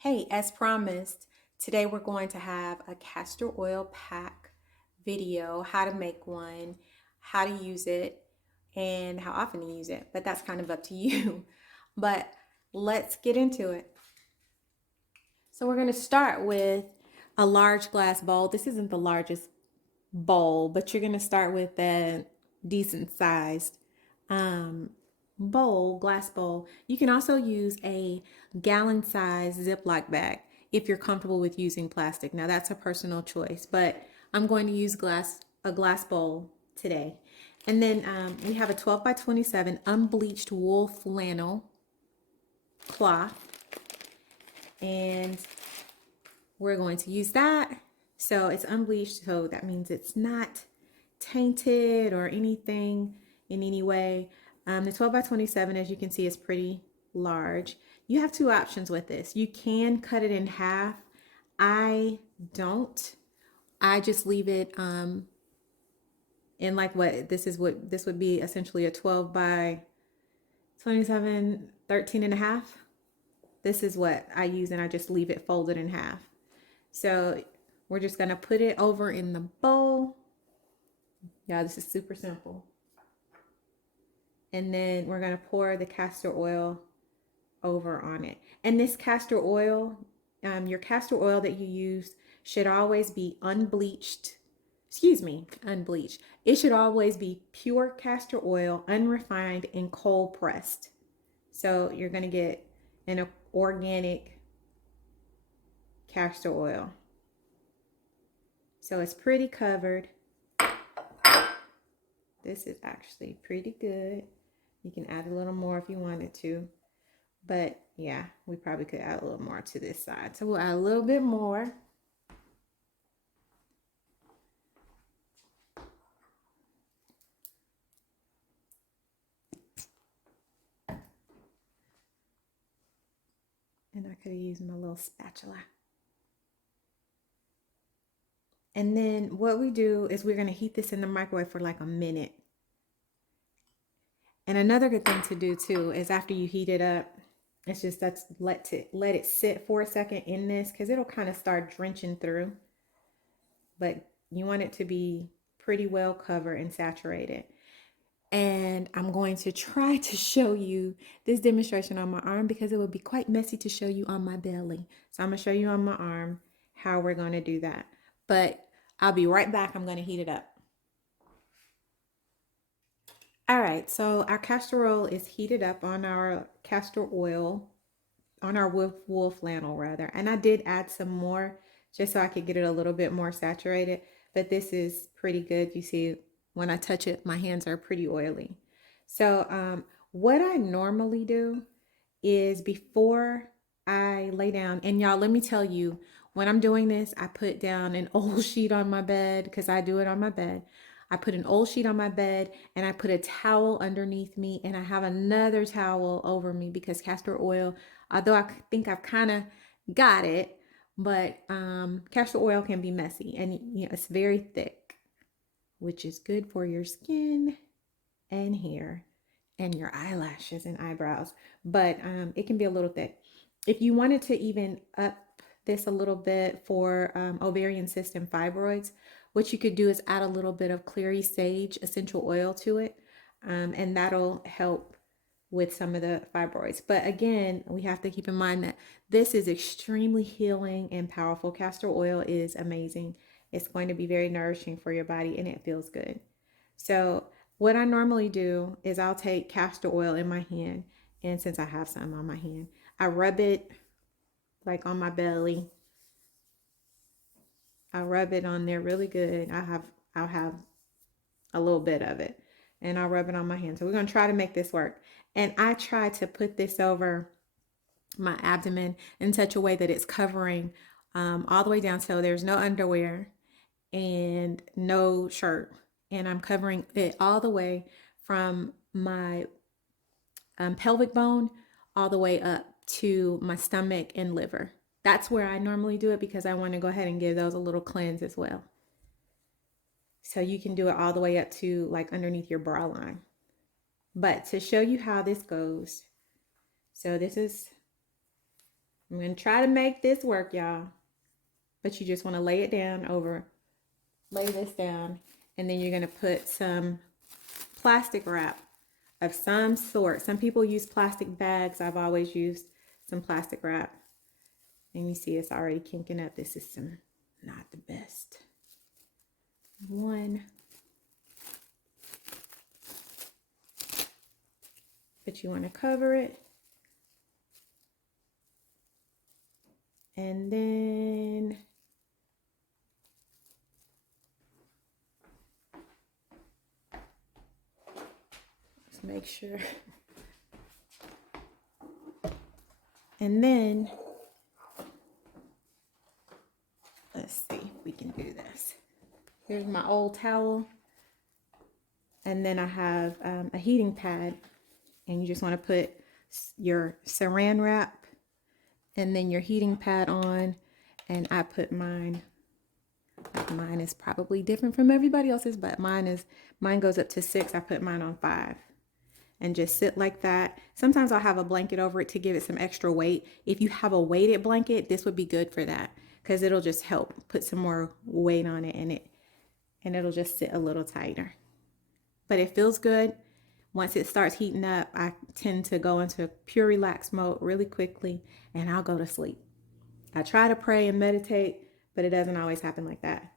Hey, as promised, today we're going to have a castor oil pack video, how to make one, how to use it, and how often to use it. But that's kind of up to you. But let's get into it. So we're going to start with a large glass bowl. This isn't the largest bowl, but you're going to start with a decent sized um, bowl, glass bowl. You can also use a gallon size Ziploc bag if you're comfortable with using plastic. Now that's a personal choice, but I'm going to use a glass bowl today. And then we have a 12 by 27 unbleached wool flannel cloth, and we're going to use that. So it's unbleached, so that means it's not tainted or anything in any way. The 12 by 27, as you can see, is pretty large. You have two options with this. You can cut it in half. I don't. I just leave it in like what this would be essentially a 12 by 27, 13 and a half. This is what I use, and I just leave it folded in half. So we're just gonna put it over in the bowl. Yeah, this is super simple. And then we're gonna pour the castor oil over on it. And this castor oil, your castor oil that you use should always be unbleached. Excuse me, unbleached. It should always be pure castor oil, unrefined and cold pressed. So you're gonna get an organic castor oil. So it's pretty covered. This is actually pretty good. You can add a little more if you wanted to. But yeah, we probably could add a little more to this side. So we'll add a little bit more. And I could have used my little spatula. And then what we do is we're going to heat this in the microwave for like a minute. And another good thing to do too is after you heat it up, it's just let it sit for a second in this, because it'll kind of start drenching through. But you want it to be pretty well covered and saturated. And I'm going to try to show you this demonstration on my arm because it would be quite messy to show you on my belly. So I'm going to show you on my arm how we're going to do that. But I'll be right back. I'm going to heat it up. All right, so our castor oil is heated up on our castor oil, on our wool flannel rather. And I did add some more just so I could get it a little bit more saturated. But this is pretty good. You see, when I touch it, my hands are pretty oily. So what I normally do is before I lay down, and y'all, let me tell you, when I'm doing this, I put down an old sheet on my bed because I do it on my bed. I put an old sheet on my bed and I put a towel underneath me, and I have another towel over me because castor oil, although I think I've kind of got it, but castor oil can be messy, and you know, it's very thick, which is good for your skin and hair and your eyelashes and eyebrows, but it can be a little thick. If you wanted to even up this a little bit for ovarian cysts and fibroids, what you could do is add a little bit of Clary sage essential oil to it, and that'll help with some of the fibroids. But again, we have to keep in mind that this is extremely healing and powerful. Castor oil is amazing. It's going to be very nourishing for your body, and it feels good. So what I normally do is I'll take castor oil in my hand, and since I have some on my hand, I rub it like on my belly. I rub it on there really good. I'll have a little bit of it, and I'll rub it on my hand. So we're going to try to make this work. And I try to put this over my abdomen in such a way that it's covering all the way down, so there's no underwear and no shirt. And I'm covering it all the way from my pelvic bone all the way up to my stomach and liver. That's where I normally do it because I want to go ahead and give those a little cleanse as well. So you can do it all the way up to like underneath your bra line. But to show you how this goes, so this is I'm going to try to make this work, y'all. But you just want to lay this down, and then you're going to put some plastic wrap of some sort. Some people use plastic bags. I've always used some plastic wrap. And you see it's already kinking up. This is not the best. One. But you want to cover it. And then let's make sure. And then let's see if we can do this. Here's my old towel. And then I have a heating pad. And you just want to put your saran wrap and then your heating pad on. And I put mine is probably different from everybody else's, but mine goes up to 6. I put mine on 5 and just sit like that. Sometimes I'll have a blanket over it to give it some extra weight. If you have a weighted blanket, this would be good for that because it'll just help put some more weight on it and it'll just sit a little tighter. But it feels good. Once it starts heating up, I tend to go into pure relax mode really quickly and I'll go to sleep. I try to pray and meditate, but it doesn't always happen like that.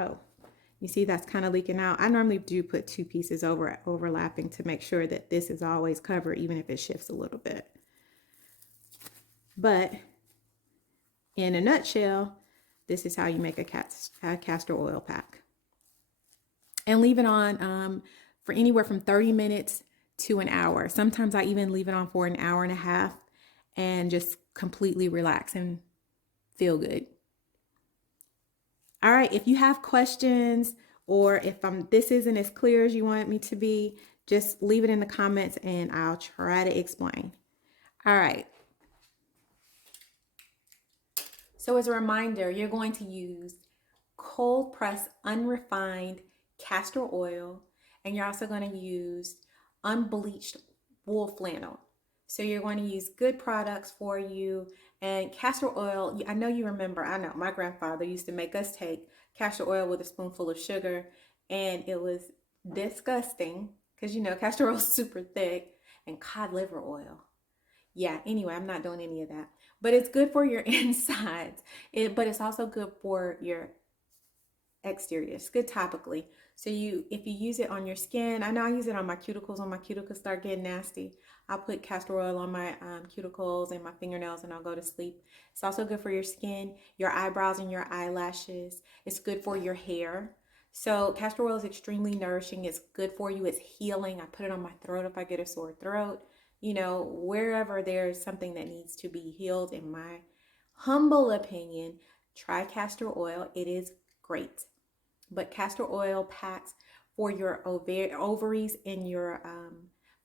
Oh, you see that's kind of leaking out. I normally do put 2 pieces overlapping to make sure that this is always covered, even if it shifts a little bit. But in a nutshell, this is how you make a castor oil pack. And leave it on for anywhere from 30 minutes to an hour. Sometimes I even leave it on for an hour and a half and just completely relax and feel good. All right, if you have questions or if this isn't as clear as you want me to be, just leave it in the comments and I'll try to explain. All right. So as a reminder, you're going to use cold pressed unrefined castor oil, and you're also going to use unbleached wool flannel. So you're going to use good products for you. And castor oil, I know my grandfather used to make us take castor oil with a spoonful of sugar, and it was disgusting because castor oil is super thick, and cod liver oil. Yeah, anyway, I'm not doing any of that. But it's good for your insides. But it's also good for your exterior. It's good topically. So if you use it on your skin, I know I use it on my cuticles. When my cuticles start getting nasty, I'll put castor oil on my cuticles and my fingernails and I'll go to sleep. It's also good for your skin, your eyebrows and your eyelashes. It's good for your hair. So castor oil is extremely nourishing. It's good for you. It's healing. I put it on my throat if I get a sore throat. Wherever there's something that needs to be healed, in my humble opinion, try castor oil. It is great. But castor oil packs for your ovaries and your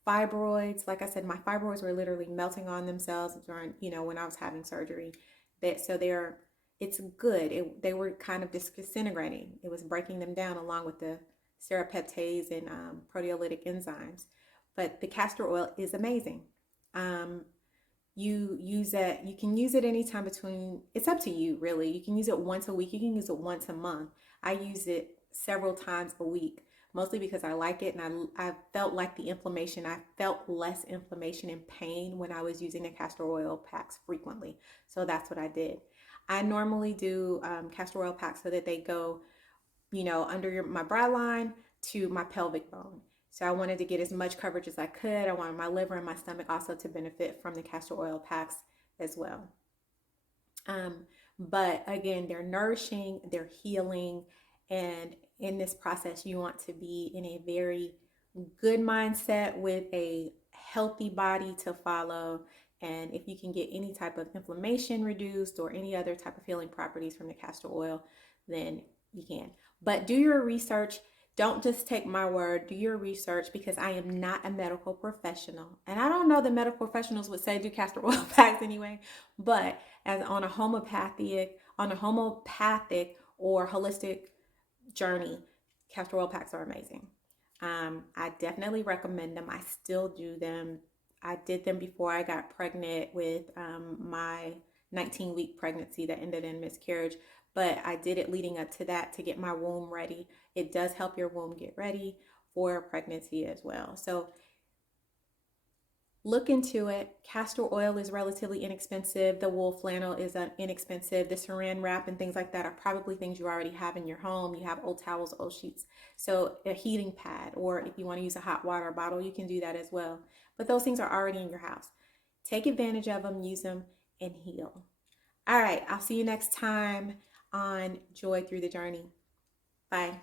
fibroids. Like I said, my fibroids were literally melting on themselves during, when I was having surgery. It's good. They were kind of disintegrating. It was breaking them down along with the serrapeptase and proteolytic enzymes. But the castor oil is amazing. You can use it anytime it's up to you really. You can use it once a week, you can use it once a month. I use it several times a week, mostly because I like it, and I felt like I felt less inflammation and pain when I was using the castor oil packs frequently. So that's what I did. I normally do castor oil packs so that they go, under my bra line to my pelvic bone. So I wanted to get as much coverage as I could. I wanted my liver and my stomach also to benefit from the castor oil packs as well. But again, they're nourishing, they're healing, and in this process, you want to be in a very good mindset with a healthy body to follow. And if you can get any type of inflammation reduced or any other type of healing properties from the castor oil, then you can. But do your research. Don't just take my word, do your research, because I am not a medical professional. And I don't know that medical professionals would say do castor oil packs anyway, but as on a homeopathic or holistic journey, castor oil packs are amazing. I definitely recommend them. I still do them. I did them before I got pregnant with my 19-week pregnancy that ended in miscarriage, but I did it leading up to that to get my womb ready. It does help your womb get ready for pregnancy as well. So look into it. Castor oil is relatively inexpensive. The wool flannel is inexpensive. The saran wrap and things like that are probably things you already have in your home. You have old towels, old sheets. So a heating pad, or if you want to use a hot water bottle, you can do that as well. But those things are already in your house. Take advantage of them, use them, and heal. All right, I'll see you next time on Joy Through the Journey. Bye.